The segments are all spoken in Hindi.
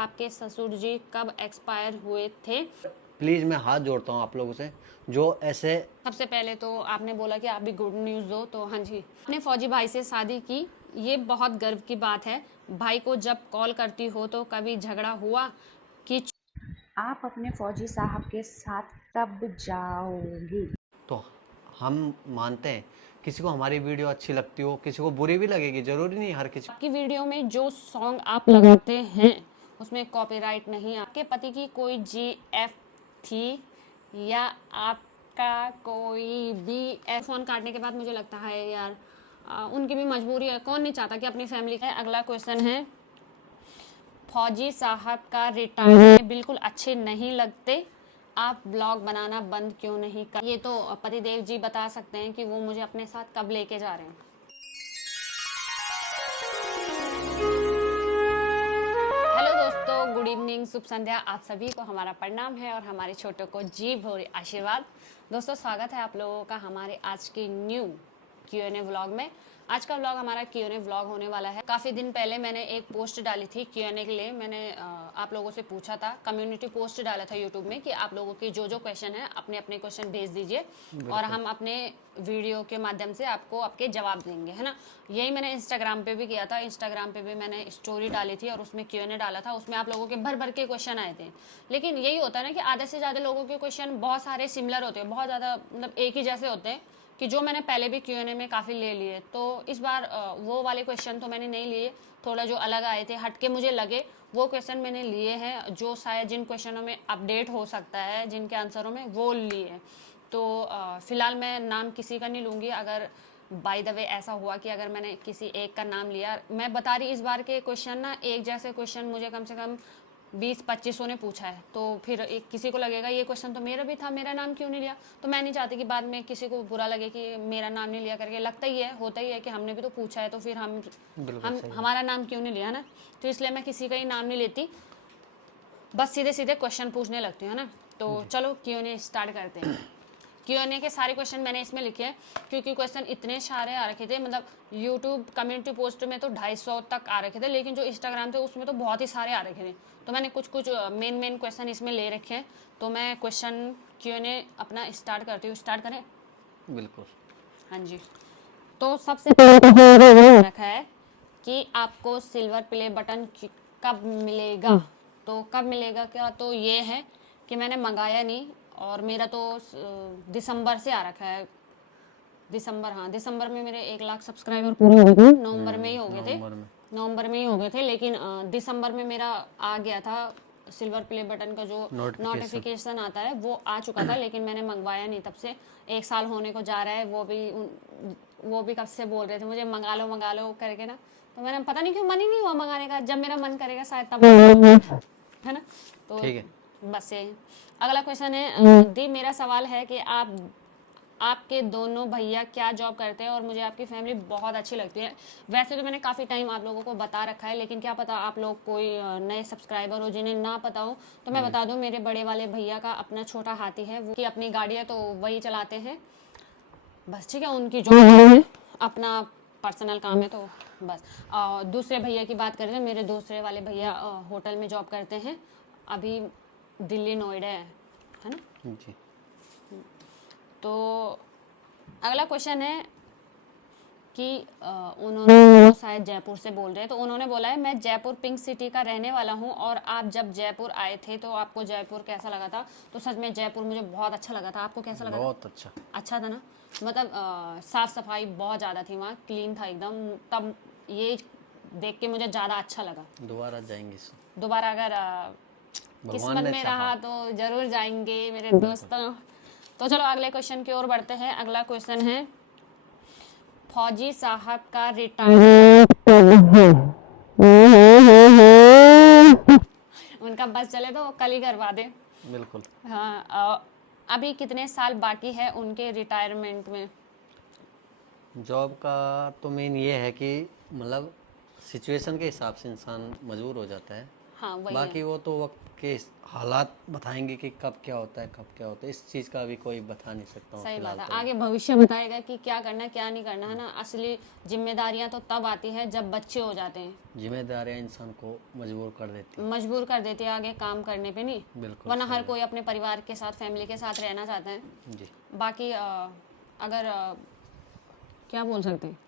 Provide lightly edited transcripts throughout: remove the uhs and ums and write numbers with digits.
आपके ससुर जी कब एक्सपायर हुए थे? प्लीज़ मैं हाथ जोड़ता हूँ आप लोगों से, जो ऐसे सबसे पहले तो आपने बोला कि आप भी गुड न्यूज़ दो, तो हाँ जी, आपने फौजी भाई से शादी की, ये बहुत गर्व की बात है। भाई को जब कॉल करती हो तो कभी झगड़ा हुआ कि आप अपने फौजी साहब के साथ कब जाओगे? तो हम मानते हैं किसी को हमारी वीडियो अच्छी लगती हो, किसी को बुरी भी लगेगी, ज़रूरी नहीं हर किसी। आपकी वीडियो में जो सॉन्ग आप लगाते हैं उसमें कॉपीराइट नहीं, आपके पति की कोई जीएफ थी या आपका कोई भी फ़ोन काटने के बाद मुझे लगता है यार उनकी भी मजबूरी है, कौन नहीं चाहता कि अपनी फैमिली का। अगला क्वेश्चन है, फौजी साहब का रिटायरमेंट बिल्कुल अच्छे नहीं लगते, आप ब्लॉग बनाना बंद क्यों नहीं कर? ये तो पतिदेव जी बता सकते हैं कि वो मुझे अपने साथ कब लेके जा रहे हैं। हेलो दोस्तों, गुड इवनिंग, शुभ संध्या, आप सभी को हमारा प्रणाम है और हमारे छोटों को जी भोरी आशीर्वाद। दोस्तों स्वागत है आप लोगों का हमारे आज के न्यू Q&A व्लॉग में। आज का व्लॉग हमारा Q&A व्लॉग होने वाला है। काफ़ी दिन पहले मैंने एक पोस्ट डाली थी Q&A के लिए। मैंने आप लोगों से पूछा था, कम्युनिटी पोस्ट डाला था यूट्यूब में कि आप लोगों के जो जो क्वेश्चन है अपने अपने क्वेश्चन भेज दीजिए और हम अपने वीडियो के माध्यम से आपको आपके जवाब देंगे, है ना। यही मैंने इंस्टाग्राम पे भी किया था। इंस्टाग्राम पे भी मैंने स्टोरी डाली थी और उसमें Q&A डाला था। उसमें आप लोगों के भर भर के क्वेश्चन आए थे, लेकिन यही होता है ना कि आधे से ज़्यादा लोगों के क्वेश्चन बहुत सारे सिमिलर होते हैं, बहुत ज़्यादा मतलब एक ही जैसे होते हैं कि जो मैंने पहले भी Q&A में काफ़ी ले लिए। तो इस बार वो वाले क्वेश्चन तो मैंने नहीं लिए, थोड़ा जो अलग आए थे हटके मुझे लगे वो क्वेश्चन मैंने लिए हैं, जो शायद जिन क्वेश्चनों में अपडेट हो सकता है, जिनके आंसरों में वो लिए हैं। तो फ़िलहाल मैं नाम किसी का नहीं लूँगी। अगर बाय द वे ऐसा हुआ कि अगर मैंने किसी एक का नाम लिया, मैं बता रही इस बार के क्वेश्चन ना एक जैसे क्वेश्चन मुझे कम से कम 20-25 ने पूछा है, तो फिर एक किसी को लगेगा ये क्वेश्चन तो मेरा भी था, मेरा नाम क्यों नहीं लिया। तो मैं नहीं चाहती कि बाद में किसी को बुरा लगे कि मेरा नाम नहीं लिया करके। लगता ही है, होता ही है कि हमने भी तो पूछा है, तो फिर हम हमारा नाम क्यों नहीं लिया ना। तो इसलिए मैं किसी का ही नाम नहीं लेती, बस सीधे सीधे क्वेश्चन पूछने लगती हूँ ना। तो चलो Q&A स्टार्ट करते हैं। Q&A के सारे क्वेश्चन मैंने इसमें लिखे हैं क्योंकि क्वेश्चन इतने सारे आ रखे थे, मतलब यूट्यूब कम्युनिटी पोस्ट में तो 250 तक आ रखे थे, लेकिन जो इंस्टाग्राम थे उसमें तो बहुत ही सारे आ रखे थे। तो मैंने कुछ कुछ मेन क्वेश्चन इसमें ले रखे हैं। तो मैं क्वेश्चन Q&A अपना स्टार्ट करती हूँ। स्टार्ट करें? बिल्कुल। हाँ जी। तो सबसे पहले रखा है कि आपको सिल्वर प्ले बटन कब मिलेगा। तो कब मिलेगा क्या, तो ये है कि मैंने मंगाया नहीं और मेरा तो दिसंबर से आ रखा है। दिसंबर, हाँ दिसंबर में मेरे 1 लाख सब्सक्राइबर पूरे हो गए। नवंबर में ही हो गए थे, नवंबर में ही हो गए थे, लेकिन दिसंबर में मेरा आ गया था सिल्वर प्ले बटन का जो नोटिफिकेशन आता है वो आ चुका था, लेकिन मैंने मंगवाया नहीं। तब से 1 साल होने को जा रहा है। वो भी कब से बोल रहे थे मुझे मंगा लो करके ना, तो मैंने पता नहीं क्यों मन ही नहीं हुआ मंगाने का। जब मेरा मन करेगा शायद तब है ना। तो ठीक है। बस यही। अगला क्वेश्चन है, दी मेरा सवाल है कि आपके दोनों भैया क्या जॉब करते हैं और मुझे आपकी फैमिली बहुत अच्छी लगती है। वैसे तो मैंने काफ़ी टाइम आप लोगों को बता रखा है, लेकिन क्या पता आप लोग कोई नए सब्सक्राइबर हो जिन्हें ना पता हो, तो मैं बता दूं मेरे बड़े वाले भैया का अपना छोटा हाथी है, वो की अपनी गाड़ी है तो वही चलाते हैं बस। ठीक है, उनकी जॉब है, अपना पर्सनल काम है तो बस। दूसरे भैया की बात करें तो मेरे दूसरे वाले भैया होटल में जॉब करते हैं, अभी दिल्ली नोएडा है ना जी। तो अगला क्वेश्चन है कि उन्होंने वो शायद जयपुर से बोल रहे हैं, तो उन्होंने बोला है मैं जयपुर पिंक सिटी का रहने वाला हूँ और आप जब जयपुर आए थे तो आपको जयपुर कैसा लगा था। तो सच में जयपुर मुझे बहुत अच्छा लगा था। आपको कैसा लगा था? बहुत अच्छा। अच्छा था ना, मतलब साफ़ सफाई बहुत ज़्यादा थी वहाँ, क्लीन था एकदम। तब ये देख के मुझे ज़्यादा अच्छा लगा। दोबारा जाएंगे दोबारा अगर भगवान किस्मत ने में चाहा रहा तो ज़रूर जाएंगे मेरे दोस्तों। तो चलो अगले क्वेश्चन की ओर बढ़ते हैं। अगला क्वेश्चन है, फौजी साहब का रिटायरमेंट उनका बस चले तो वो कल ही करवा दे। बिल्कुल। हाँ, अभी कितने साल बाकी है उनके रिटायरमेंट में? जॉब का तो मेन ये है कि मतलब सिचुएशन के हिसाब से इंसान मजबूर हो जाता है। हाँ वही है। बाकी वो तो वक्त के हालात बताएंगे कि कब क्या होता है, कब क्या होता है। इस चीज़ का अभी कोई बता नहीं सकता हूँ सही फिलहाल बात है, तो। आगे भविष्य बताएगा कि क्या करना है क्या नहीं करना है ना। असली जिम्मेदारियां तो तब आती है जब बच्चे हो जाते हैं, जिम्मेदारियाँ इंसान को मजबूर कर देती मजबूर कर देती है आगे काम करने पे, नहीं हैं। बिल्कुल वरना सही हर बात। कोई अपने परिवार के साथ फैमिली के साथ रहना चाहता है। जी, बाकी अगर क्या बोल सकते हैं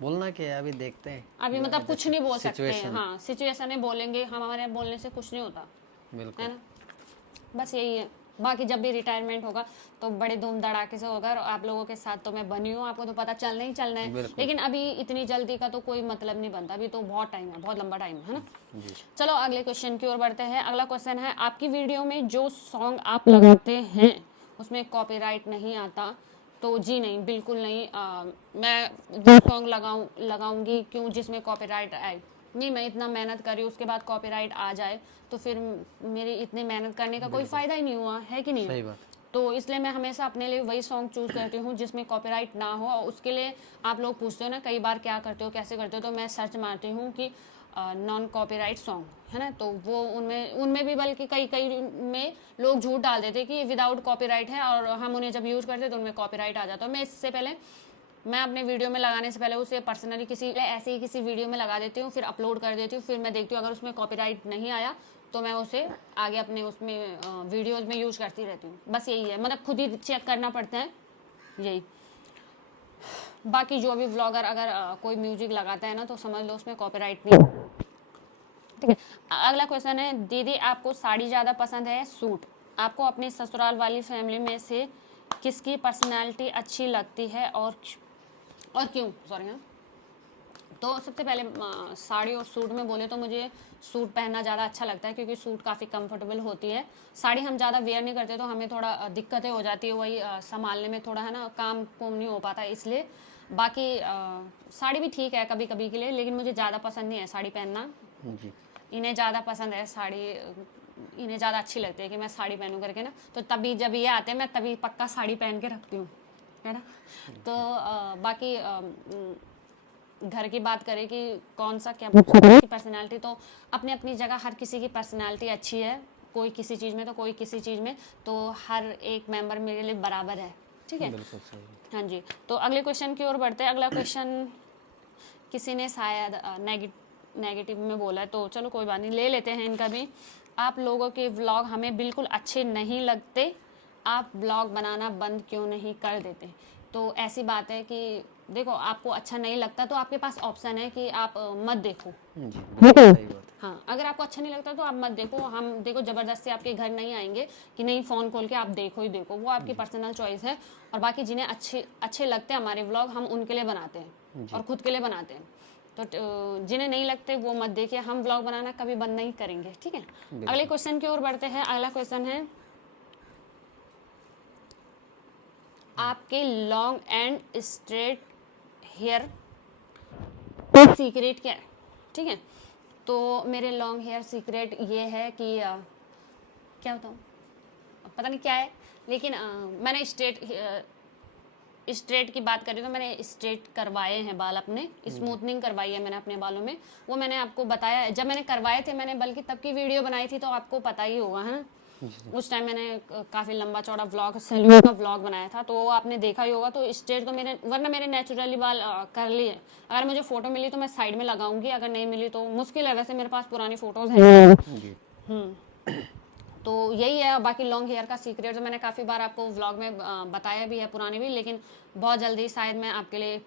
बोलना क्या है अभी देखते हैं। अभी, मतलब कुछ नहीं बोल सकते हैं। सिचुएशन। हाँ सिचुएशन है, बोलेंगे हमारे बोलने से कुछ नहीं होता है बिल्कुल। ना। बस यही है। बाकी जब भी रिटायरमेंट होगा तो बड़े धूम धड़ाके से होगा, और आप लोगों के साथ तो मैं बनी हूँ, आपको तो पता चलना ही चलना है। बिल्कुल। लेकिन अभी इतनी जल्दी का तो कोई मतलब नहीं बनता, अभी तो बहुत टाइम है, बहुत लंबा टाइम है ना। जी, चलो अगले क्वेश्चन की ओर बढ़ते हैं। अगला क्वेश्चन है, आपकी वीडियो में जो सॉन्ग आप लगाते हैं उसमें कॉपीराइट नहीं आता? तो जी नहीं, बिल्कुल नहीं। मैं जो सॉन्ग लगाऊंगी क्यों जिसमें कॉपीराइट आए? नहीं, मैं इतना मेहनत करी उसके बाद कॉपीराइट आ जाए तो फिर मेरी इतनी मेहनत करने का कोई फ़ायदा ही नहीं हुआ है कि नहीं। सही बात। तो इसलिए मैं हमेशा अपने लिए वही सॉन्ग चूज़ करती हूँ जिसमें कॉपीराइट ना हो। और उसके लिए आप लोग पूछते हो ना कई बार क्या करते हो कैसे करते हो, तो मैं सर्च मारती हूँ कि नॉन कॉपीराइट सॉन्ग है ना, तो वो उनमें उनमें भी बल्कि कई कई में लोग झूठ डाल देते कि विदाउट कॉपीराइट है, और हम उन्हें जब यूज़ करते तो उनमें कॉपीराइट आ जाता है। मैं इससे पहले, मैं अपने वीडियो में लगाने से पहले उसे पर्सनली किसी ऐसे ही किसी वीडियो में लगा देती हूँ, फिर अपलोड कर देती हूँ, फिर मैं देखती हूँ अगर उसमें कॉपीराइट नहीं आया तो मैं उसे आगे अपने उसमें वीडियोज़ में यूज़ करती रहती हूँ। बस यही है, मतलब खुद ही चेक करना पड़ता है यही। बाकी जो भी व्लॉगर अगर कोई म्यूजिक लगाता है ना तो समझ लो उसमें कॉपीराइट नहीं। ठीक है, अगला क्वेश्चन है, दीदी आपको साड़ी ज़्यादा पसंद है या सूट? आपको अपनी ससुराल वाली फैमिली में से किसकी पर्सनालिटी अच्छी लगती है और क्यों? सॉरी। हाँ, तो सबसे पहले साड़ी और सूट में बोले तो मुझे सूट पहनना ज़्यादा अच्छा लगता है क्योंकि सूट काफ़ी कंफर्टेबल होती है। साड़ी हम ज़्यादा वेयर नहीं करते तो हमें थोड़ा दिक्कतें हो जाती है, वही संभालने में थोड़ा है ना, काम को नहीं हो पाता इसलिए। बाकी साड़ी भी ठीक है कभी कभी के लिए, लेकिन मुझे ज़्यादा पसंद नहीं है साड़ी पहनना। जी, इन्हें ज़्यादा पसंद है साड़ी, इन्हें ज़्यादा अच्छी लगती है कि मैं साड़ी पहनूं करके ना, तो तभी जब ये आते हैं मैं तभी पक्का साड़ी पहन के रखती हूँ, है ना। तो बाकी घर की बात करें कि कौन सा क्या की पर्सनालिटी, तो अपनी अपनी जगह हर किसी की पर्सनालिटी अच्छी है, कोई किसी चीज़ में तो कोई किसी चीज़ में, तो हर एक मेंबर मेरे लिए बराबर है। ठीक है, बिल्कुल सही। हाँ जी। तो अगले क्वेश्चन की ओर बढ़ते हैं। अगला क्वेश्चन किसी ने शायद नेगेटिव में बोला है, तो चलो कोई बात नहीं, ले लेते हैं इनका भी। आप लोगों के व्लॉग हमें बिल्कुल अच्छे नहीं लगते, आप व्लॉग बनाना बंद क्यों नहीं कर देते? तो ऐसी बात है कि देखो, आपको अच्छा नहीं लगता तो आपके पास ऑप्शन है कि आप मत देखो। जी, बिल्कुल सही बात हाँ, अगर आपको अच्छा नहीं लगता तो आप मत देखो। हम देखो ज़बरदस्ती आपके घर नहीं आएंगे कि नहीं फ़ोन खोल के आप देखो ही देखो, वो आपकी पर्सनल चॉइस है। और बाकी जिन्हें अच्छे अच्छे लगते हैं हमारे व्लॉग, हम उनके लिए बनाते हैं और ख़ुद के लिए बनाते हैं। तो जिन्हें नहीं लगते वो मत देखिए, हम व्लॉग बनाना कभी बंद नहीं करेंगे। ठीक है, अगले क्वेश्चन की ओर बढ़ते हैं। अगला क्वेश्चन है, आपके लॉन्ग एंड स्ट्रेट हेयर का सीक्रेट क्या है? ठीक है, तो मेरे लॉन्ग हेयर सीक्रेट ये है कि क्या बताऊँ, पता नहीं क्या है, लेकिन मैंने स्ट्रेट की बात करें तो मैंने स्ट्रेट करवाए हैं बाल अपने, स्मूथनिंग करवाई है मैंने अपने बालों में। वो मैंने आपको बताया है, जब मैंने करवाए थे मैंने बल्कि तब की वीडियो बनाई थी, तो आपको पता ही होगा है ना। उस टाइम मैंने काफ़ी लंबा चौड़ा व्लॉग, सैल्यूट का व्लॉग बनाया था, तो वो आपने देखा ही होगा। तो स्ट्रेट तो मेरे, वरना मेरे नेचुरली बाल कर लिए। अगर मुझे फ़ोटो मिली तो मैं साइड में लगाऊंगी, अगर नहीं मिली तो मुश्किल है, वैसे मेरे पास पुरानी फ़ोटोज़ हैं। जी। तो यही है। बाकी लॉन्ग हेयर का सीक्रेट तो मैंने काफ़ी बार आपको व्लॉग में बताया भी है, पुराने भी, लेकिन बहुत जल्दी शायद मैं आपके लिए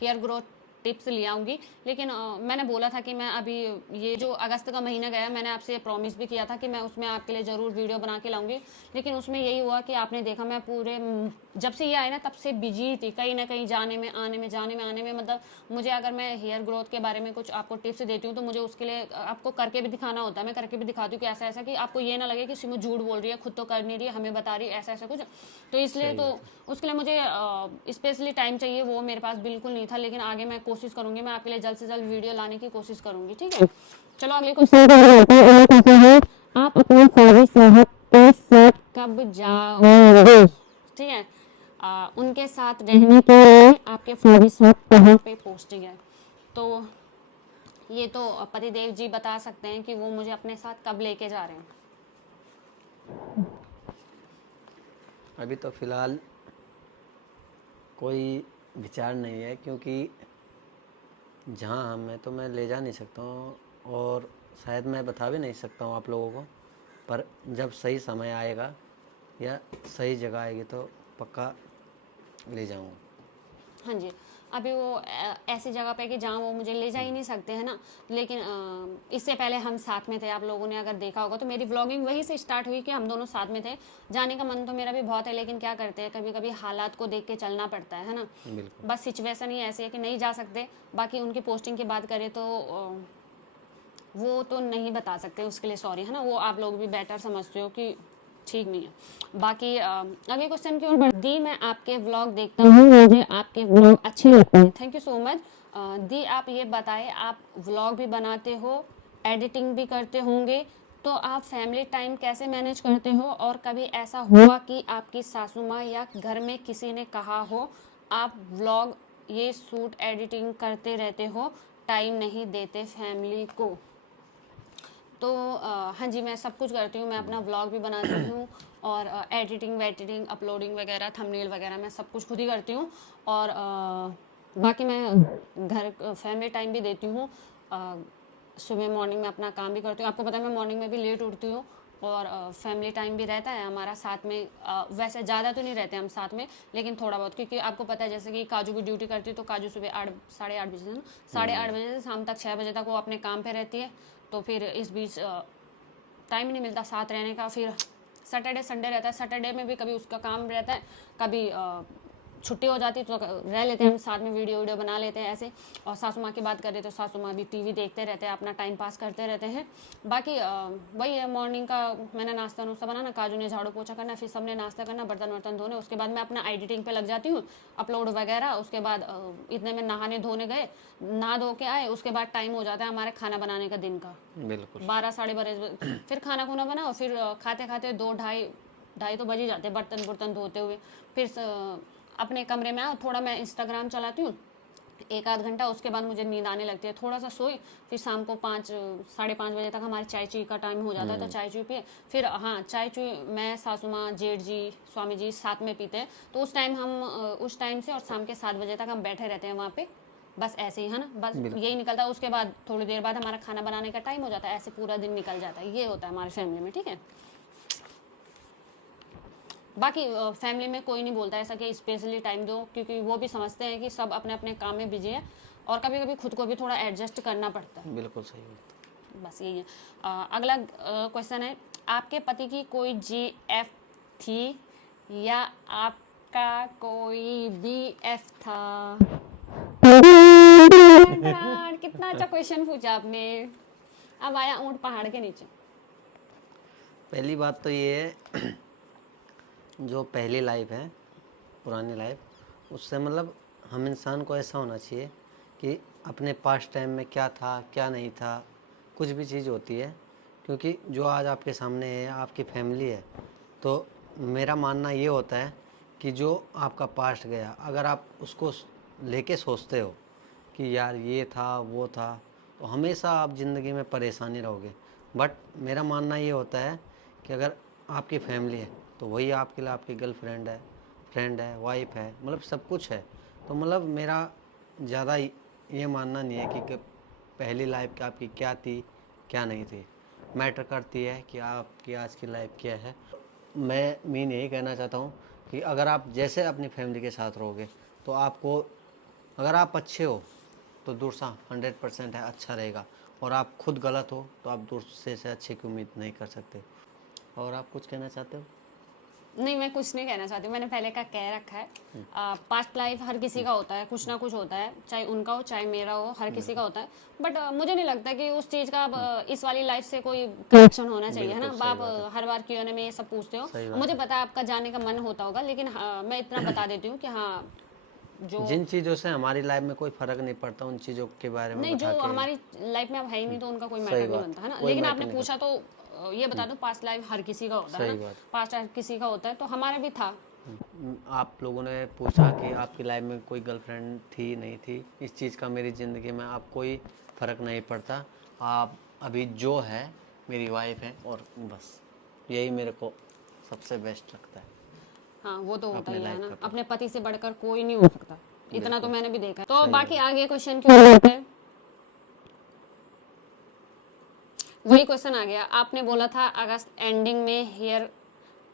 हेयर ग्रोथ टिप्स ले आऊँगी। लेकिन मैंने बोला था कि मैं अभी ये जो अगस्त का महीना गया, मैंने आपसे प्रॉमिस भी किया था कि मैं उसमें आपके लिए ज़रूर वीडियो बना के लाऊंगी। लेकिन उसमें यही हुआ कि आपने देखा मैं पूरे जब से ये आए ना तब से बिजी थी, कहीं ना कहीं जाने में आने में, जाने में आने में। मतलब मुझे अगर मैं हेयर ग्रोथ के बारे में कुछ आपको टिप्स देती हूँ तो मुझे उसके लिए आपको करके भी दिखाना होता है। मैं करके भी दिखाती हूँ कि ऐसा ऐसा, कि आपको ये ना लगे कि सिमू झूठ बोल रही है, खुद तो कर नहीं रही है, हमें बता रही है ऐसा ऐसा कुछ। तो इसलिए तो उसके लिए मुझे स्पेशली टाइम चाहिए, वो मेरे पास बिल्कुल नहीं था। लेकिन आगे मैं कोशिश करूंगी, मैं आपके लिए जल्द से जल्द वीडियो लाने की कोशिश करूंगी। ठीक है, चलो अगले क्वेश्चन है, आप अपने फौजी साहब के साथ कब जाओगे? ठीक है, उनके साथ रहने के लिए आपके फौजी साहब कहाँ पे पोस्टिंग है? तो ये तो पतिदेव जी बता सकते हैं कि वो मुझे अपने साथ कब लेके जा रहे हैं। अभी तो फिलहाल कोई विचार नहीं है, क्योंकि जहाँ हम हैं तो मैं ले जा नहीं सकता हूँ, और शायद मैं बता भी नहीं सकता हूँ आप लोगों को। पर जब सही समय आएगा या सही जगह आएगी तो पक्का ले जाऊँगा। हाँ जी, अभी वो ऐसी जगह पे कि जहाँ वो मुझे ले जा ही नहीं सकते हैं ना। लेकिन इससे पहले हम साथ में थे, आप लोगों ने अगर देखा होगा तो मेरी व्लॉगिंग वहीं से स्टार्ट हुई कि हम दोनों साथ में थे। जाने का मन तो मेरा भी बहुत है, लेकिन क्या करते हैं, कभी कभी हालात को देख के चलना पड़ता है ना। बिल्कुल। बस सिचुएशन ही ऐसी है कि नहीं जा सकते। बाकी उनकी पोस्टिंग की बात करें तो वो तो नहीं बता सकते, उसके लिए सॉरी, है ना। वो आप लोग भी बेटर समझते हो कि ठीक नहीं है। बाकी अगले क्वेश्चन की ओर दी, मैं आपके व्लॉग देखता हूँ, मुझे आपके व्लॉग अच्छे लगते हैं। Thank you so much. दी, आप ये बताएं, आप व्लॉग भी बनाते हो, एडिटिंग भी करते होंगे, तो आप फैमिली टाइम कैसे मैनेज करते हो? और कभी ऐसा हुआ कि आपकी सासू माँ या घर में किसी ने कहा हो आप व्लॉग ये शूट एडिटिंग करते रहते हो, टाइम नहीं देते फैमिली को? तो हाँ जी, मैं सब कुछ करती हूँ। मैं अपना व्लॉग भी बनाती हूँ, और एडिटिंग वेडिटिंग अपलोडिंग वगैरह थंबनेल वगैरह मैं सब कुछ खुद ही करती हूँ। और बाकी मैं घर फैमिली टाइम भी देती हूँ। सुबह मॉर्निंग में अपना काम भी करती हूँ। आपको पता है मैं मॉर्निंग में भी लेट उठती हूँ, और फैमिली टाइम भी रहता है हमारा साथ में। वैसे ज़्यादा तो नहीं रहते हम साथ में, लेकिन थोड़ा बहुत, क्योंकि आपको पता है जैसे कि काजू भी ड्यूटी करती है, तो काजू सुबह 8 साढ़े 8 बजे से ना 8:30 बजे से शाम तक 6 बजे तक वो अपने काम पे रहती है। तो फिर इस बीच टाइम ही नहीं मिलता साथ रहने का। फिर सैटरडे संडे रहता है, सैटरडे में भी कभी उसका काम रहता है, कभी छुट्टी हो जाती है तो रह लेते हैं हम साथ में, वीडियो बना लेते हैं ऐसे। और सासू माँ की बात करें तो सासू माँ भी टीवी देखते रहते हैं, अपना टाइम पास करते रहते हैं। बाकी वही है, मॉर्निंग का मैंने नाश्ता नुश्ता बनाना, काजू ने झाड़ू पोछा करना, फिर सबने नाश्ता करना, बर्तन वर्तन धोने, उसके बाद मैं अपना एडिटिंग पे लग जाती हूँ, अपलोड वगैरह। उसके बाद इतने में नहाने धोने गए, नहा धो के आए, उसके बाद टाइम हो जाता है हमारे खाना बनाने का दिन का, बिल्कुल। 12 साढ़े 12। फिर खाना खुना बनाओ, फिर खाते खाते 2 ढाई ढाई तो बज ही जाते, बर्तन बुर्तन धोते हुए। फिर अपने कमरे में आओ, थोड़ा मैं इंस्टाग्राम चलाती हूँ 1 आध घंटा, उसके बाद मुझे नींद आने लगती है, थोड़ा सा सोई। फिर शाम को 5 साढ़े 5 बजे तक हमारी चाय चुई का टाइम हो जाता है, तो चाय चुई पिए। फिर हाँ, चाय चुई मैं, सासू माँ, जेठ जी, स्वामी जी साथ में पीते हैं। तो उस टाइम हम उस टाइम से और शाम के 7 बजे तक हम बैठे रहते हैं वहाँ पे, बस ऐसे ही, है ना। बस यही निकलता है। उसके बाद थोड़ी देर बाद हमारा खाना बनाने का टाइम हो जाता है, ऐसे पूरा दिन निकल जाता है। ये होता है हमारी फैमिली में, ठीक है। बाकी फैमिली में कोई नहीं बोलता ऐसा कि स्पेशली टाइम दो, क्योंकि वो भी समझते हैं कि सब अपने अपने काम में बिजी है, और कभी कभी खुद को भी थोड़ा एडजस्ट करना पड़ता है। बिल्कुल सही बात। बस यही है। अगला क्वेश्चन है, आपके पति की कोई जीएफ थी या आपका कोई बीएफ था? कितना अच्छा क्वेश्चन पूछा आपने। अब आया ऊंट पहाड़ के नीचे। पहली बात तो ये है जो पहली लाइफ है, पुरानी लाइफ, उससे मतलब हम इंसान को ऐसा होना चाहिए कि अपने पास्ट टाइम में क्या था क्या नहीं था, कुछ भी चीज़ होती है, क्योंकि जो आज आपके सामने है आपकी फैमिली है। तो मेरा मानना ये होता है कि जो आपका पास्ट गया, अगर आप उसको लेके सोचते हो कि यार ये था वो था, तो हमेशा आप ज़िंदगी में परेशानी रहोगे। बट मेरा मानना ये होता है कि अगर आपकी फैमिली है तो वही आपके लिए आपकी गर्लफ्रेंड है, फ्रेंड है, वाइफ है, मतलब सब कुछ है। तो मतलब मेरा ज़्यादा ये मानना नहीं है कि पहली लाइफ आपकी क्या थी क्या नहीं थी। मैटर करती है कि आपकी आज की लाइफ क्या है। मैं मीन यही कहना चाहता हूँ कि अगर आप जैसे अपनी फैमिली के साथ रहोगे तो आपको, अगर आप अच्छे हो तो दूसरा 100% है अच्छा रहेगा, और आप खुद गलत हो तो आप दूसरे से अच्छे की उम्मीद नहीं कर सकते। और आप कुछ कहना चाहते हो? नहीं, मैं कुछ नहीं कहना चाहती हूँ, मैंने पहले का कह रखा है। पास्ट लाइफ हर किसी का होता है, कुछ ना कुछ होता है, चाहे उनका हो चाहे मेरा हो, हर किसी का होता है। बट मुझे नहीं लगता कि उस चीज़ का अब इस वाली लाइफ से कोई कनेक्शन होना चाहिए, है ना। बिल्कुल सही आप बात है। हर बार क्यों में ये सब पूछते हो, सही बात मुझे है। पता है आपका जाने का मन होता होगा, लेकिन मैं इतना बता देती हूँ कि हाँ, जो जिन चीज़ों से हमारी लाइफ में कोई फ़र्क नहीं पड़ता उन चीज़ों के बारे में नहीं, बता जो के। हमारी लाइफ में अब है ही नहीं, तो उनका कोई सही मैटर नहीं बात, बनता, है ना। कोई लेकिन मैटर आपने नहीं पूछा करता। तो ये बता दूं, पास्ट लाइफ हर किसी का होता है सही ना। बात। पास्ट लाइफ किसी का होता है, तो हमारा भी था। आप लोगों ने पूछा कि आपकी लाइफ में कोई गर्लफ्रेंड थी नहीं थी, इस चीज़ का मेरी ज़िंदगी में आप कोई फ़र्क नहीं पड़ता। आप अभी जो है मेरी वाइफ है, और बस यही मेरे को सबसे बेस्ट लगता है हाँ वो तो होता अपने ही है लाइफ ना, का तो। अपने पति से बढ़कर कोई नहीं हो सकता, इतना तो बिल्कुल मैंने भी देखा है। तो सही बाकी बात। आगे क्वेश्चन क्यों करते हैं, वही क्वेश्चन आ गया। आपने बोला था अगस्त एंडिंग में हेयर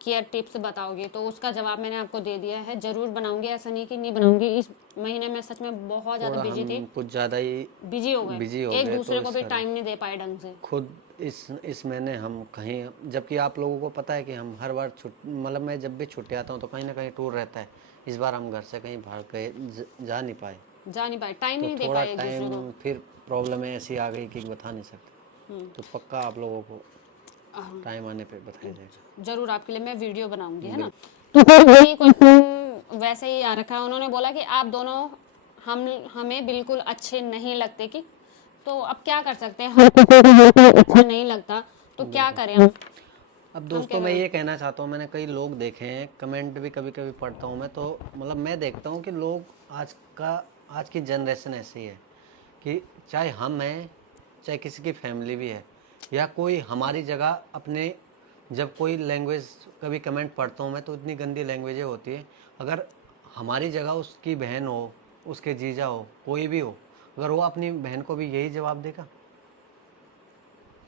केयर टिप्स बताओगे, तो उसका जवाब मैंने आपको दे दिया है, जरूर बनाऊंगी, ऐसा नहीं कि नहीं बनाऊंगी। इस महीने में सच में बहुत ज़्यादा थोड़ा बिजी थी, हम कुछ ज़्यादा ही बिजी हो गए, बिजी हो एक गए, दूसरे तो को इस भी कारण टाइम नहीं दे पाए ढंग से। खुद इस महीने हम कहीं, जबकि आप लोगों को पता है कि हम हर बार मतलब मैं जब भी छुट्टी आता हूँ तो कहीं ना कहीं टूर रहता है। इस बार हम घर से कहीं बाहर गए जा नहीं पाए, जा नहीं पाए, टाइम ही तो नहीं दे थोड़ा पाए एक दूसरे को। टाइम फिर प्रॉब्लम ऐसी आ गई कि बता नहीं सकते। तो पक्का आप लोगों को हाँ, टाइम आने पे बताया जाएगा। जरूर आपके लिए मैं वीडियो बनाऊंगी, है ना। बिल्कुल। तो फिर वही क्वेश्चन वैसे ही आ रखा है, उन्होंने बोला कि आप दोनों हमें बिल्कुल अच्छे नहीं लगते, कि तो अब क्या कर सकते हैं, हम किसी को बिल्कुल अच्छा नहीं लगता तो क्या बिल्कुल। करें हम अब हम क्या दोस्तों मैं करें। ये कहना चाहता हूँ, मैंने कई लोग देखे हैं, कमेंट भी कभी कभी पढ़ता हूँ मैं, तो मतलब मैं देखता हूँ कि लोग आज की जनरेशन ऐसी है कि चाहे हम हैं, चाहे किसी की फैमिली भी है, या कोई हमारी जगह अपने, जब कोई लैंग्वेज कभी कमेंट पढ़ता हूँ मैं, तो इतनी गंदी लैंग्वेजें होती है। अगर हमारी जगह उसकी बहन हो, उसके जीजा हो, कोई भी हो, अगर वो अपनी बहन को भी यही जवाब देगा,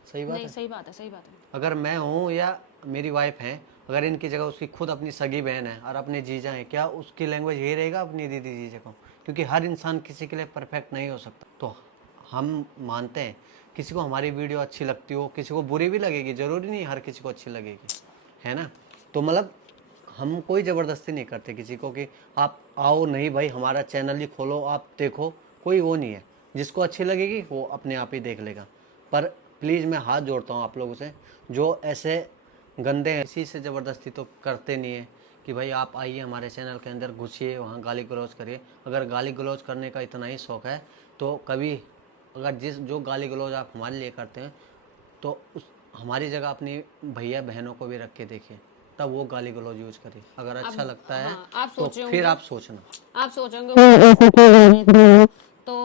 सही बात नहीं है। सही बात है, सही बात है। अगर मैं हूँ या मेरी वाइफ है, अगर इनकी जगह उसकी खुद अपनी सगी बहन है और अपने जीजा है, क्या उसकी लैंग्वेज यही रहेगा अपनी दीदी जीजा को? क्योंकि हर इंसान किसी के लिए परफेक्ट नहीं हो सकता। तो हम मानते हैं किसी को हमारी वीडियो अच्छी लगती हो, किसी को बुरी भी लगेगी, ज़रूरी नहीं हर किसी को अच्छी लगेगी, है ना। तो मतलब हम कोई ज़बरदस्ती नहीं करते किसी को कि आप आओ, नहीं भाई हमारा चैनल ही खोलो आप देखो, कोई वो नहीं है। जिसको अच्छी लगेगी वो अपने आप ही देख लेगा। पर प्लीज़ मैं हाथ जोड़ता हूँ आप लोगों से, जो ऐसे गंदे हैं, इसी से ज़बरदस्ती तो करते नहीं है कि भाई आप आइए हमारे चैनल के अंदर, घुसिए, वहाँ गाली गलौज करिए। अगर गाली गलौज करने का इतना ही शौक़ है तो कभी, अगर जो गाली गलौज आप हमारे लिए करते हैं, तो उस हमारी जगह अपनी भैया बहनों को भी रख के देखिए, तब वो गाली गलौज यूज करे। अगर अच्छा अब लगता है हाँ, आप तो सोच रहे फिर होंगे, आप सोचना। आप सोचेंगे वो ऐसे क्यों बोल रही हो? तो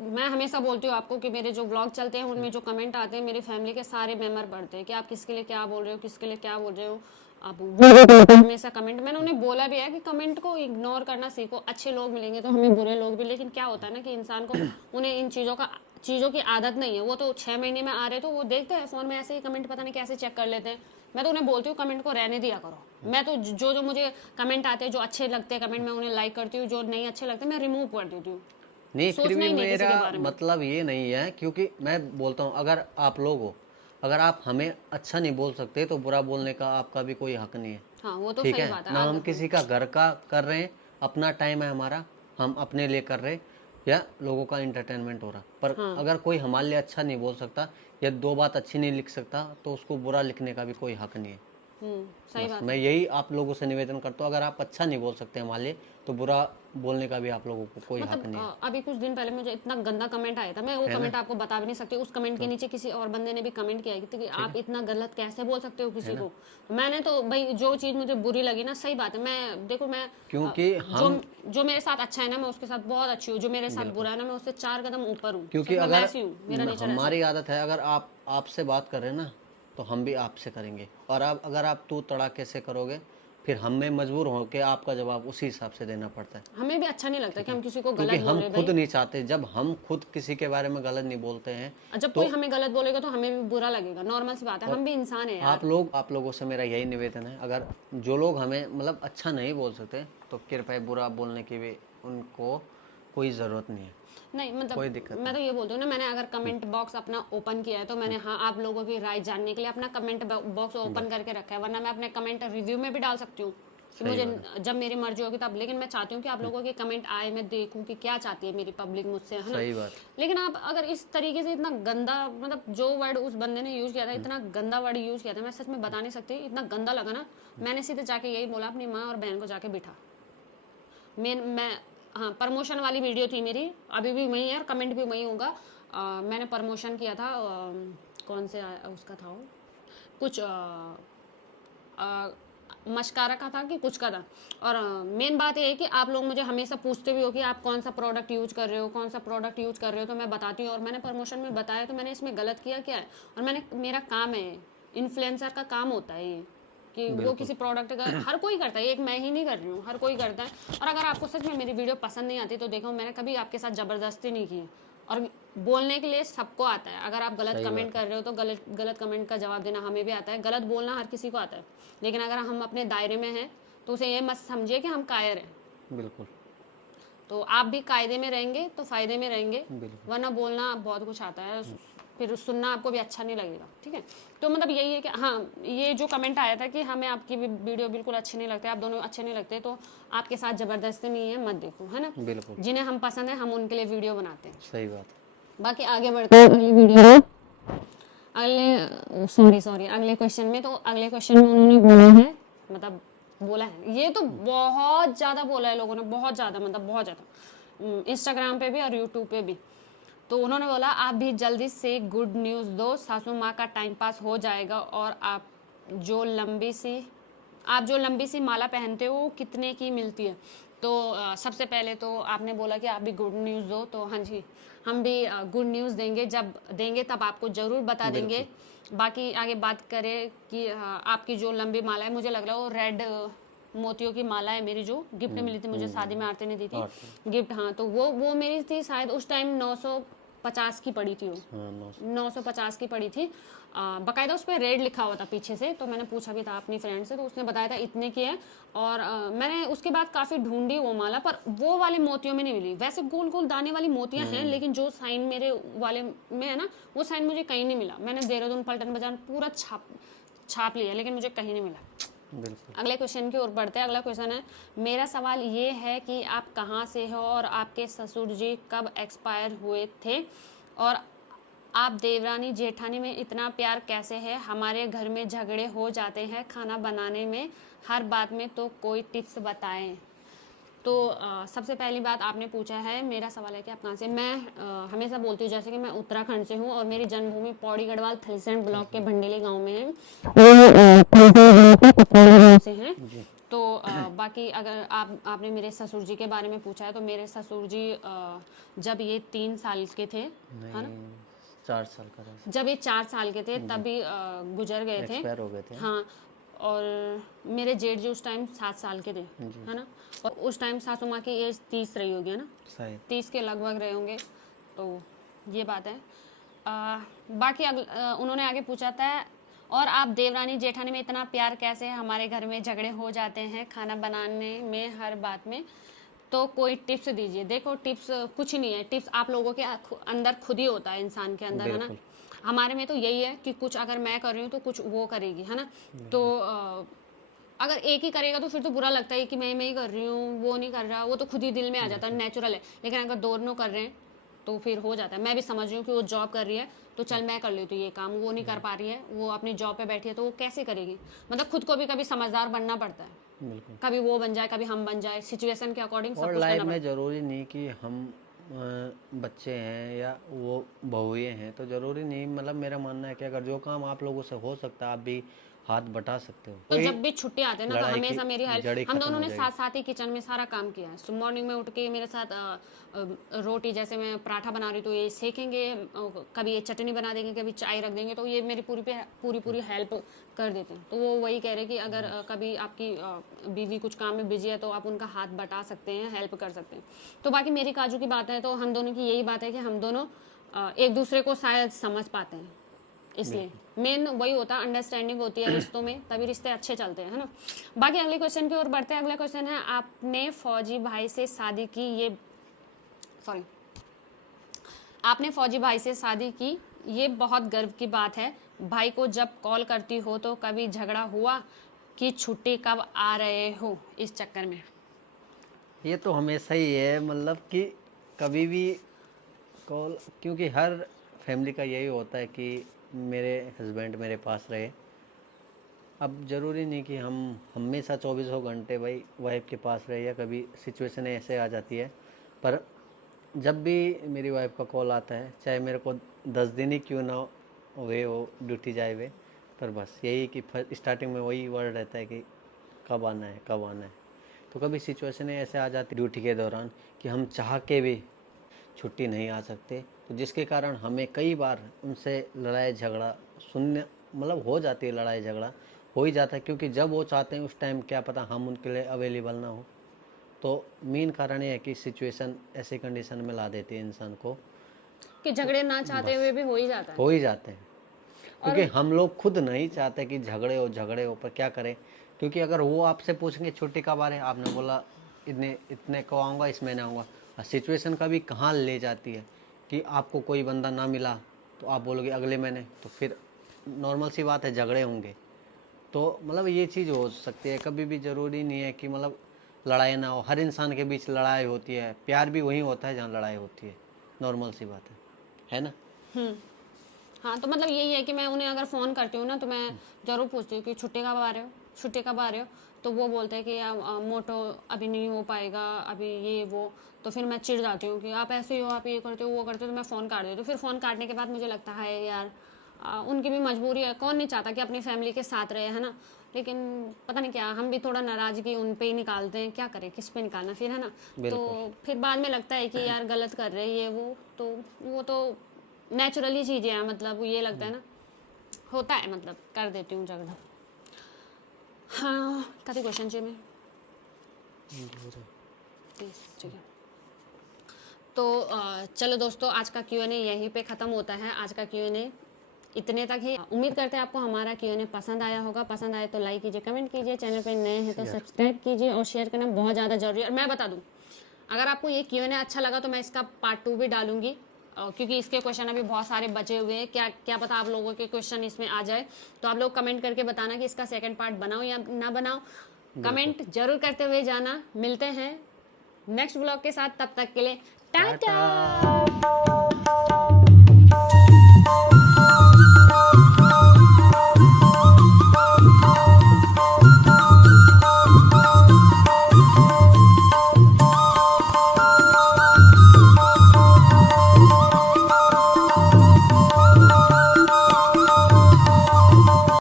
मैं हमेशा बोलती हूँ आपको कि मेरे जो ब्लॉग चलते हैं उनमें जो कमेंट आते हैं, मेरी फैमिली के सारे मेंबर पढ़ते हैं कि आप किसके लिए क्या बोल रहे हो, किसके लिए क्या बोल रहे हो। आप वो भी करते हैं हमेशा कमेंट, मैंने उन्हें बोला भी है कि कमेंट को इग्नोर करना सीखो, अच्छे लोग मिलेंगे तो हमें बुरे लोग भी, लेकिन क्या होता है ना कि इंसान को, उन्हें इन चीज़ों की आदत नहीं है। वो तो 6 महीने में आ रहे तो वो देखते हैं फ़ोन में ऐसे ही कमेंट, पता नहीं कैसे चेक कर लेते हैं। मैं तो उन्हें बोलती हूँ कमेंट को रहने दिया करो। मैं तो जो जो मुझे कमेंट आते हैं, जो अच्छे लगते हैं कमेंट, मैं उन्हें लाइक करती हूँ, जो नहीं अच्छे लगते मैं रिमूव कर देती हूँ। नहीं, फिर सोचना भी ही नहीं किसी मेरा के बारे में। मतलब ये नहीं है, क्योंकि मैं बोलता हूँ अगर आप लोग हो, अगर आप हमें अच्छा नहीं बोल सकते तो बुरा बोलने का आपका भी कोई हक नहीं है। हाँ वो तो ठीक सही है बात है। ना, हम किसी का घर का कर रहे हैं, अपना टाइम है हमारा, हम अपने लिए कर रहे हैं, या लोगों का इंटरटेनमेंट हो रहा। पर हाँ अगर कोई हमारे लिए अच्छा नहीं बोल सकता या दो बात अच्छी नहीं लिख सकता, तो उसको बुरा लिखने का भी कोई हक नहीं है। सही बस बात मैं है। यही आप लोगों से निवेदन करता हूँ, अगर आप अच्छा नहीं बोल सकते हमारे लिए, तो बुरा बोलने का भी आप लोगों को कोई हक मतलब नहीं है। अभी कुछ दिन पहले मुझे इतना गंदा कमेंट आया था, मैं वो है ना। कमेंट आपको बता भी नहीं सकती। उस कमेंट के तो नीचे किसी और बंदे ने भी कमेंट किया कि ठीक आप है, इतना गलत कैसे बोल सकते हो है किसी ना। को। मैंने तो भाई जो चीज़ मुझे बुरी लगी ना, सही बात है, मैं देखो मैं क्योंकि जो हम, जो मेरे साथ अच्छा है ना मैं उसके साथ बहुत अच्छी हूँ, जो मेरे साथ बिल्कुल, बुरा है ना मैं उससे 4 कदम ऊपर हूँ। क्योंकि सच में मैं अगर ऐसी हूँ, मेरा नेचर ऐसा है। हमारी आदत है, अगर आप आपसे बात कर रहे हैं ना, तो हम भी आपसे करेंगे, और आप अगर आप तू तड़ाके से करोगे, फिर हमें मजबूर होकर आपका जवाब उसी हिसाब से देना पड़ता है। हमें भी अच्छा नहीं लगता ठीक कि है, हम किसी को क्योंकि गलत हम बोले खुद भाई। नहीं चाहते, जब हम खुद किसी के बारे में गलत नहीं बोलते हैं और जब तो। कोई हमें गलत बोलेगा तो हमें भी बुरा लगेगा, नॉर्मल सी बात है, हम और भी इंसान है आप यार। लोग, आप लोगों से मेरा यही निवेदन है, अगर जो लोग हमें मतलब अच्छा नहीं बोल सकते, तो कृपया बुरा बोलने की भी उनको कोई ज़रूरत नहीं है, नहीं कोई मतलब दिक्कत मैं नहीं। तो ये बोलती हूँ ना, मैंने अगर कमेंट बॉक्स अपना ओपन किया है तो मैंने हाँ आप लोगों की राय जानने के लिए अपना कमेंट बॉक्स ओपन बस करके रखा है, वरना मैं अपने कमेंट रिव्यू में भी डाल सकती हूँ कि सही मुझे बात है। जब मेरी मर्जी होगी तब। लेकिन मैं चाहती हूँ कि आप लोगों के कमेंट आए, मैं देखूँ कि क्या चाहती है मेरी पब्लिक मुझसे, है ना। सही बात है। लेकिन आप अगर इस तरीके से इतना गंदा, मतलब जो वर्ड उस बंदे ने यूज़ किया था, इतना गंदा वर्ड यूज़ किया था, मैं सच में बता नहीं सकती, इतना गंदा लगा ना। मैंने सीधे जाके यही बोला अपनी माँ और बहन को जाके बिठा। मैं हाँ, प्रमोशन वाली वीडियो थी मेरी, अभी भी वही है और कमेंट भी वही होगा। मैंने प्रमोशन किया था, कौन से उसका था वो, कुछ मस्कारा का था कि कुछ का था। और मेन बात ये है कि आप लोग मुझे हमेशा पूछते भी हो कि आप कौन सा प्रोडक्ट यूज कर रहे हो, कौन सा प्रोडक्ट यूज कर रहे हो, तो मैं बताती हूँ। और मैंने प्रमोशन में बताया, तो मैंने इसमें गलत किया क्या है? और मैंने, मेरा काम है, इन्फ्लुएंसर का काम होता है ये, कि वो बिल्कुल किसी प्रोडक्ट का, हर कोई करता है, एक मैं ही नहीं कर रही हूँ, हर कोई करता है। और अगर आपको सच में मेरी वीडियो पसंद नहीं आती तो देखो, मैंने कभी आपके साथ ज़बरदस्ती नहीं की है। और बोलने के लिए सबको आता है। अगर आप गलत सही कमेंट बात कर रहे हो तो गलत गलत कमेंट का जवाब देना हमें भी आता है, गलत बोलना हर किसी को आता है। लेकिन अगर हम अपने दायरे में हैं तो उसे ये मत समझिए कि हम कायर हैं। बिल्कुल तो आप भी कायदे में रहेंगे तो फायदे में रहेंगे, बिल्कुल। वरना बोलना बहुत कुछ आता है, फिर सुनना आपको भी अच्छा नहीं लगेगा। ठीक है, तो मतलब यही है कि हाँ, ये जो कमेंट आया था कि हमें आपकी वीडियो बिल्कुल अच्छी नहीं लगती, आप दोनों अच्छे नहीं लगते, तो आपके साथ ज़बरदस्ती नहीं है, मत देखो, है ना। बिल्कुल जिन्हें हम पसंद है हम उनके लिए वीडियो बनाते हैं। सही बात बाकी आगे बढ़ते हैं अगली वीडियो में, अगले क्वेश्चन में। तो अगले क्वेश्चन में उन्होंने बोला है, मतलब बोला है, ये तो बहुत ज़्यादा बोला है लोगों ने, बहुत ज़्यादा, मतलब बहुत ज़्यादा, इंस्टाग्राम पे भी और यूट्यूब पे भी। तो उन्होंने बोला आप भी जल्दी से गुड न्यूज़ दो, सासू माँ का टाइम पास हो जाएगा। और आप जो लंबी सी माला पहनते हो वो कितने की मिलती है? तो सबसे पहले तो आपने बोला कि आप भी गुड न्यूज़ दो, तो हाँ जी, हम भी गुड न्यूज़ देंगे, जब देंगे तब आपको ज़रूर बता देंगे। बाकी आगे बात करें कि आपकी जो लंबी माला है, मुझे लग रहा है वो रेड मोतियों की माला है मेरी, जो गिफ्ट मिली थी मुझे, शादी में आरती ने दी थी आरती। गिफ्ट। हाँ, तो वो मेरी थी शायद उस टाइम 950 की पड़ी थी वो, हाँ 950 की पड़ी थी। बकायदा उस पर रेड लिखा हुआ था पीछे से। तो मैंने पूछा भी था अपनी फ्रेंड से, तो उसने बताया था इतने की है। और मैंने उसके बाद काफ़ी ढूंढी वो माला, पर वो वाले मोतियों में नहीं मिली। वैसे गोल गोल दाने वाली मोतियां हैं, लेकिन जो साइन मेरे वाले में है ना, वो साइन मुझे कहीं नहीं मिला। मैंने देहरादून पलटन बाजार पूरा छाप लिया, लेकिन मुझे कहीं नहीं मिला। बिल्कुल। अगले क्वेश्चन की ओर बढ़ते हैं। अगला क्वेश्चन है, मेरा सवाल ये है कि आप कहाँ से हो और आपके ससुर जी कब एक्सपायर हुए थे, और आप देवरानी जेठानी में इतना प्यार कैसे है? हमारे घर में झगड़े हो जाते हैं खाना बनाने में, हर बात में, तो कोई टिप्स बताएं। तो सबसे पहली बात आपने पूछा है, मेरा सवाल है कि आप कहाँ से। मैं हमेशा बोलती हूँ जैसे कि मैं उत्तराखंड से हूँ, और मेरी जन्मभूमि पौड़ी गढ़वाल थलसेन ब्लॉक के भंडेली गांव में है। वो थलसेन ब्लॉक के कुतवाली गांव से हैं। जी तो बाकी अगर आपने मेरे ससुर जी के बारे में पूछा है, तो मेरे ससुर जी जब ये 3 साल के थे, है ना, नहीं 4 साल का था, जब ये 4 साल के थे तभी गुजर गए थे। एक्सपायर हो गए थे। हाँ, और मेरे जेठ जी उस टाइम 7 साल के थे, जी है ना। और उस टाइम सासू माँ की एज 30 रही होगी, है ना, शायद। 30 के लगभग रहे होंगे। तो ये बात है। बाकी उन्होंने आगे पूछा था, और आप देवरानी जेठानी में इतना प्यार कैसे है? हमारे घर में झगड़े हो जाते हैं खाना बनाने में, हर बात में, तो कोई टिप्स दीजिए। देखो, टिप्स कुछ नहीं है, टिप्स आप लोगों के अंदर खुद ही होता है, इंसान के अंदर, है ना। बिल्कुल हमारे में तो यही है कि कुछ अगर मैं कर रही हूँ तो कुछ वो करेगी, है ना। तो अगर एक ही करेगा तो फिर तो बुरा लगता है कि मैं ही कर रही हूँ, वो नहीं कर रहा, वो तो खुद ही दिल में आ जाता है, नेचुरल है। लेकिन अगर दोनों कर रहे हैं तो फिर हो जाता है। मैं भी समझ रही हूँ कि वो जॉब कर रही है, तो चल मैं कर लेती हूँ ये काम, वो नहीं कर पा रही है, वो अपनी जॉब पे बैठी है, तो वो कैसे करेगी? मतलब खुद को भी कभी समझदार बनना पड़ता है, बिल्कुल। कभी वो बन जाए, कभी हम बन जाए, सिचुएशन के अकॉर्डिंग सब और कुछ लाइफ करना में पड़ता ज़रूरी नहीं कि हम बच्चे हैं या वो बहुएं हैं, तो ज़रूरी नहीं, मतलब मेरा मानना है कि अगर जो काम आप लोगों से हो सकता है आप भी हाथ बटा सकते हो। तो कोई जब भी छुट्टी आते हैं ना, तो लड़ाई की हमेशा मेरी हेल्प, जड़ ही हम खत्म दोनों हो ने जाएगी। साथ साथ ही किचन में सारा काम किया है। सुबह मॉर्निंग में उठ के मेरे साथ रोटी, जैसे मैं पराठा बना रही तो ये सेकेंगे, कभी ये चटनी बना देंगे, कभी चाय रख देंगे, तो ये मेरी पूरी हेल्प कर देते हैं। तो वो वही कह रहे कि अगर कभी आपकी बीवी कुछ काम में बिजी है तो आप उनका हाथ बटा सकते हैं, हेल्प कर सकते हैं। तो बाकी मेरी काजू की बात है, तो हम दोनों की यही बात है कि हम दोनों एक दूसरे को शायद समझ पाते हैं, इसलिए मेन वही होता है, अंडरस्टैंडिंग होती है रिश्तों में, तभी रिश्ते अच्छे चलते हैं, है ना। बाकी अगले क्वेश्चन की ओर बढ़ते हैं। अगला क्वेश्चन है, आपने फौजी भाई से शादी की, आपने फौजी भाई से शादी की, ये बहुत गर्व की बात है। भाई को जब कॉल करती हो तो कभी झगड़ा हुआ कि छुट्टी कब आ रहे हो, इस चक्कर में? ये तो हमेशा ही है, मतलब कि कभी भी कॉल, क्योंकि हर फैमिली का यही होता है कि मेरे हस्बैंड मेरे पास रहे। अब ज़रूरी नहीं कि हम हमेशा 24 घंटे भाई वाइफ के पास रहे, या कभी सिचुएशन ऐसे आ जाती है। पर जब भी मेरी वाइफ का कॉल आता है, चाहे मेरे को 10 दिन ही क्यों ना हुए हो ड्यूटी जाए हुए, पर बस यही कि स्टार्टिंग में वही वर्ड रहता है कि कब आना है, कब आना है। तो कभी सिचुएशन ऐसे आ जाती ड्यूटी के दौरान कि हम चाह के भी छुट्टी नहीं आ सकते, तो जिसके कारण हमें कई बार उनसे लड़ाई झगड़ा सुनने मतलब हो जाती है, लड़ाई झगड़ा हो ही जाता है, क्योंकि जब वो चाहते हैं उस टाइम क्या पता हम उनके लिए अवेलेबल ना हो। तो मेन कारण ये है कि सिचुएशन ऐसी कंडीशन में ला देती है इंसान को, कि झगड़े ना चाहते हुए भी हो ही जाता है। हो ही जाते हैं। क्योंकि और हम लोग खुद नहीं चाहते कि झगड़े हो पर क्या करें, क्योंकि अगर वो आपसे पूछेंगे छुट्टी कब आ रहे, आपने बोला इतने इतने को आऊँगा, इस महीने आऊँगा, और सिचुएशन कभी कहाँ ले जाती है कि आपको कोई बंदा ना मिला तो आप बोलोगे अगले महीने, तो फिर नॉर्मल सी बात है झगड़े होंगे। तो मतलब ये चीज़ हो सकती है, कभी भी ज़रूरी नहीं है कि मतलब लड़ाई ना हो। हर इंसान के बीच लड़ाई होती है, प्यार भी वहीं होता है जहाँ लड़ाई होती है, नॉर्मल सी बात है ना। हाँ, तो मतलब यही है कि मैं उन्हें अगर फ़ोन करती हूँ ना, तो मैं ज़रूर पूछती हूँ कि छुट्टी कब आ रहे हो, छुट्टी कब आ रहे हो। तो वो बोलते हैं कि मोटो अभी नहीं हो पाएगा, अभी ये वो। तो फिर मैं चिढ़ जाती हूँ कि आप ऐसे ही हो, आप ये करते हो वो करते हो, तो मैं फ़ोन काट देती हूँ। फिर फ़ोन काटने के बाद मुझे लगता है यार, उनकी भी मजबूरी है, कौन नहीं चाहता कि अपनी फैमिली के साथ रहे, है ना। लेकिन पता नहीं क्या, हम भी थोड़ा नाराज़गी उन पे ही निकालते हैं, क्या करें, किस पे निकालना फिर, है ना। तो बिल्कुल। फिर बाद में लगता है कि यार गलत कर रहे हैं ये वो तो नेचुरली चीज़ें हैं, मतलब ये लगता है ना, होता है, मतलब कर देती हूँ झगड़ा। हाँ, कति क्वेश्चन चाहिए मैं 30, ठीक है। तो चलो दोस्तों, आज का Q&A यहीं पे ख़त्म होता है। आज का Q&A इतने तक ही। उम्मीद करते हैं आपको हमारा Q&A पसंद आया होगा। पसंद आए तो लाइक कीजिए, कमेंट कीजिए, चैनल पे नए हैं तो सब्सक्राइब कीजिए, और शेयर करना बहुत ज़्यादा ज़रूरी है। और मैं बता दूँ, अगर आपको ये Q&A अच्छा लगा तो मैं इसका पार्ट 2 भी डालूंगी, क्योंकि इसके क्वेश्चन अभी बहुत सारे बचे हुए हैं। क्या पता आप लोगों के क्वेश्चन इसमें आ जाए। तो आप लोग कमेंट करके बताना कि इसका सेकंड पार्ट बनाओ या ना बनाओ। कमेंट जरूर करते हुए जाना। मिलते हैं नेक्स्ट ब्लॉग के साथ, तब तक के लिए टाटा। टाटा।